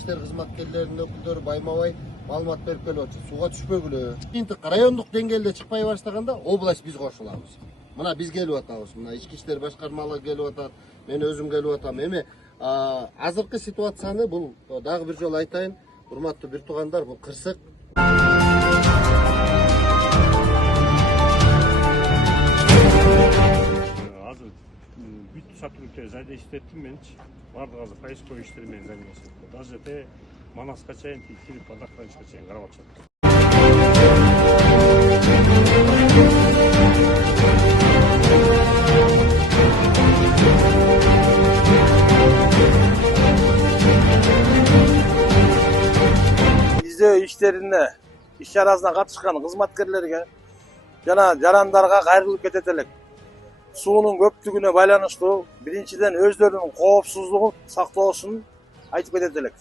иштер кызматкерлеринин өкүлдөрү байма-бай маалымат берип келип атышат. Сууга түшпөгүлө. Райондук деңгээлде чыкпай баштаганда область биз кошулабыз. Мына биз келип атабыз. Мына ички иштер башкармалыгы келип атат. Мен өзүм келип атам. Эми азыркы ситуацияны бул дагы бир жолу айтайын. Урматтуу бир туугандар, бул кырсык. Азыр бүт сотрудниктер задействовать менчи. Бардыгы азыр поисковый иштер менен займашат. Даже Манаска чейин тирип Бадахранчка чейин карап атышат. İzdөө иштерине, иш чарасына катышкан кызматкерлерге жана жарандарга кайрылып кетет элек. Суунун көптүгүнө байланыштуу биринчиден өздөрүнүн коопсуздугун сактоосун айтып кетет элек.